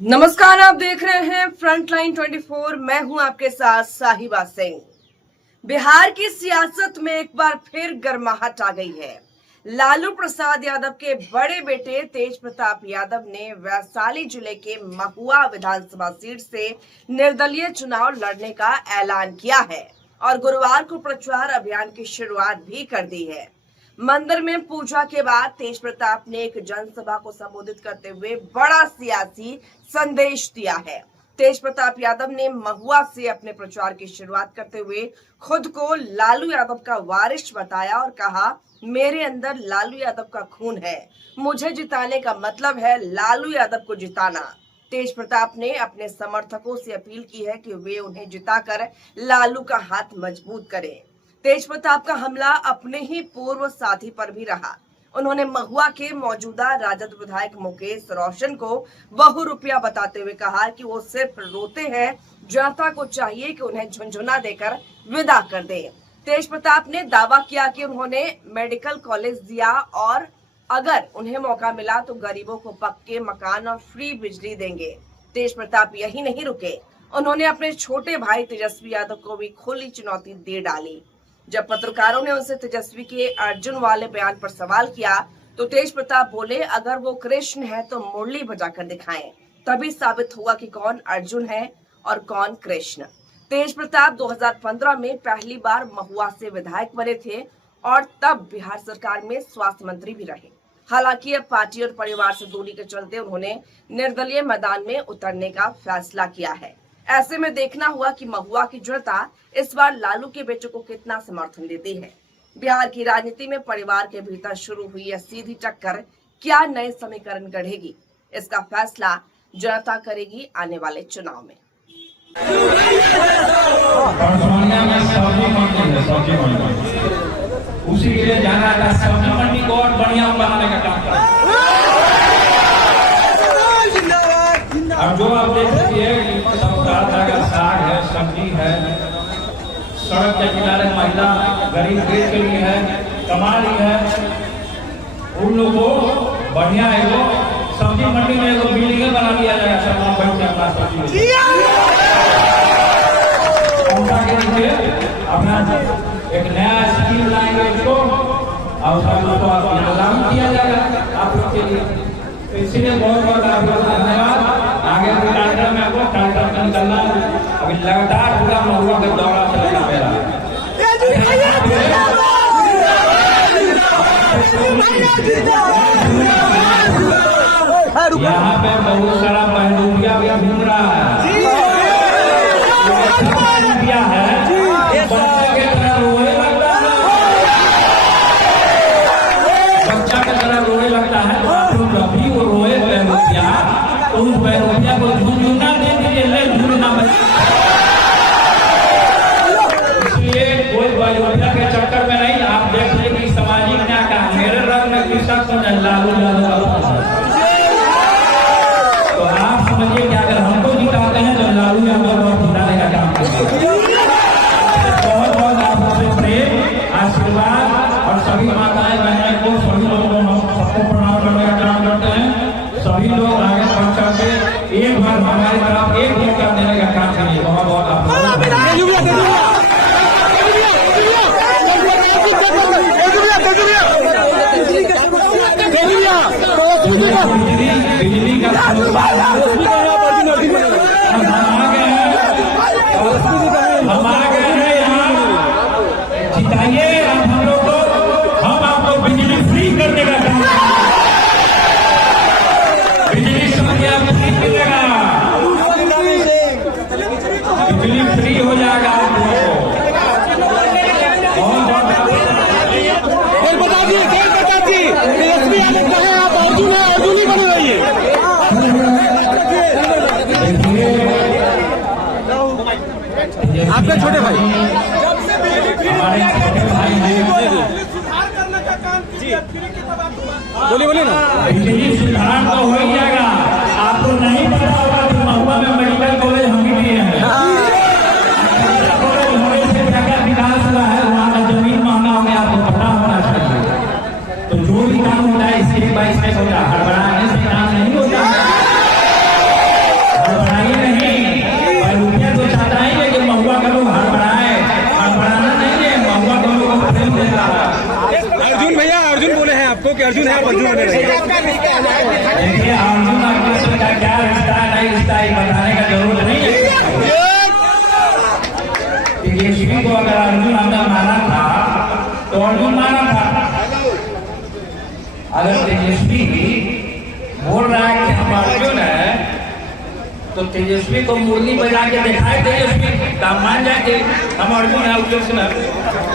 नमस्कार, आप देख रहे हैं फ्रंटलाइन 24। मैं हूं आपके साथ साहिबा सिंह। बिहार की सियासत में एक बार फिर गर्माहट आ गई है। लालू प्रसाद यादव के बड़े बेटे तेज प्रताप यादव ने वैशाली जिले के महुआ विधानसभा सीट से निर्दलीय चुनाव लड़ने का ऐलान किया है और गुरुवार को प्रचार अभियान की शुरुआत भी कर दी है। मंदिर में पूजा के बाद तेज प्रताप ने एक जनसभा को संबोधित करते हुए बड़ा सियासी संदेश दिया है। तेज प्रताप यादव ने महुआ से अपने प्रचार की शुरुआत करते हुए खुद को लालू यादव का वारिस बताया और कहा, मेरे अंदर लालू यादव का खून है, मुझे जिताने का मतलब है लालू यादव को जिताना। तेज प्रताप ने अपने समर्थकों से अपील की है कि वे उन्हें जिताकर लालू का हाथ मजबूत करें। तेज प्रताप का हमला अपने ही पूर्व साथी पर भी रहा। उन्होंने महुआ के मौजूदा राजद विधायक मुकेश रोशन को बहुरूपिया बताते हुए कहा कि वो सिर्फ रोते हैं, जनता को चाहिए कि उन्हें झुनझुना देकर विदा कर दें। तेज प्रताप ने दावा किया कि उन्होंने मेडिकल कॉलेज दिया और अगर उन्हें मौका मिला तो गरीबों को पक्के मकान और फ्री बिजली देंगे। तेज प्रताप यही नहीं रुके, उन्होंने अपने छोटे भाई तेजस्वी यादव को भी खुली चुनौती दे डाली। जब पत्रकारों ने उनसे तेजस्वी के अर्जुन वाले बयान पर सवाल किया तो तेज प्रताप बोले, अगर वो कृष्ण है तो मुरली बजाकर दिखाएं, तभी साबित होगा कि कौन अर्जुन है और कौन कृष्ण। तेज प्रताप 2015 में पहली बार महुआ से विधायक बने थे और तब बिहार सरकार में स्वास्थ्य मंत्री भी रहे। हालांकि अब पार्टी और परिवार से दूरी के चलते उन्होंने निर्दलीय मैदान में उतरने का फैसला किया है। ऐसे में देखना हुआ कि महुआ की जनता इस बार लालू के बेटे को कितना समर्थन देती है। बिहार की राजनीति में परिवार के भीतर शुरू हुई यह सीधी टक्कर क्या नए समीकरण गढ़ेगी, इसका फैसला जनता करेगी आने वाले चुनाव में। उसी के लिए जाना था, सब्जी मंडी को और बढ़िया बनाने का काम कर। अब जो आप देख सकते हैं सब तरह का साग है, सब्जी है, सड़क के किनारे महिला गरीब देश के लिए है, कमा रही है। उन लोगों को बढ़िया है वो सब्जी मंडी में एगो बिल्डिंग बना दिया जाएगा, सब बैठ के अपना सब्जी के नीचे अपना एक नया स्कीम लाएंगे उसको और सब लोग को लागू किया जाएगा आप लोग के लिए। तो इसीलिए बहुत बहुत आप लोग धन्यवाद। आगे कार्यक्रम में आपको कार्यक्रम में निकलना अभी लगातार पूरा महुआ का दौरा चलेगा मेरा। यहाँ पे बहुत सारा बहनोइया भी घूम रहा है। बच्चा की तरह रोने लगता है तो आप लोग जब भी वो रोए बहनोइया तो उस बहनोइया को झुनझुना दे दीजिए, ले झुनझुना मत। इसलिए कोई बहनोइया के चक्कर में नहीं, आप देख लें कि सामाजिक न्याय का मेरे रंग में किसका कौन है, लालू यादव। तो आप समझिए कि अगर हमको जिताते हैं तो लालू यादव को जिताने का काम करेंगे। बहुत बहुत आप सबसे प्रेम आशीर्वाद और सभी माताएं बहनें को सभी लोगों को हम सबको प्रणाम करने का काम करते हैं। सभी लोग आगे बढ़ चढ़ के एक बार हमारी तरफ एक मौका देने का काम करिए। बहुत बहुत आप बिजली का हम आ गए हैं यहाँ, जिताइए आप हम लोग को, हम आपको बिजली फ्री करने का काम करेंगे। बिजली समझिए फ्री मिलेगा, बिजली फ्री हो जाएगा आप लोगों को। आपका छोटे भाई हमारे छोटे भाई सुधार करने का काम कीजिए। बोलिए ना, बिजली सुधार तो हो ही जाएगा। आपको नहीं पता होगा कि महुआ में मेडिकल कॉलेज हम ही दिए हैं। कॉलेज होने से क्या क्या विकास हुआ है, वहाँ का जमीन महंगा हो गया, आपको पता होना चाहिए। तो जो भी काम होता है इसके 22 में होता है, हड़बड़ाने से काम नहीं होता है। को कि अर्जुन है और अर्जुन बने रहेंगे। देखिए अर्जुन और कृष्ण का क्या रिश्ता है नहीं रिश्ता ये बताने का जरूरत नहीं है। तेजस्वी को अगर अर्जुन हमने माना था तो अर्जुन माना था। अगर तेजस्वी बोल रहा है कि हम अर्जुन है तो तेजस्वी को मुरली बजा के दिखाए तेजस्वी तो मान जाए कि हम अर्जुन है कृष्ण है।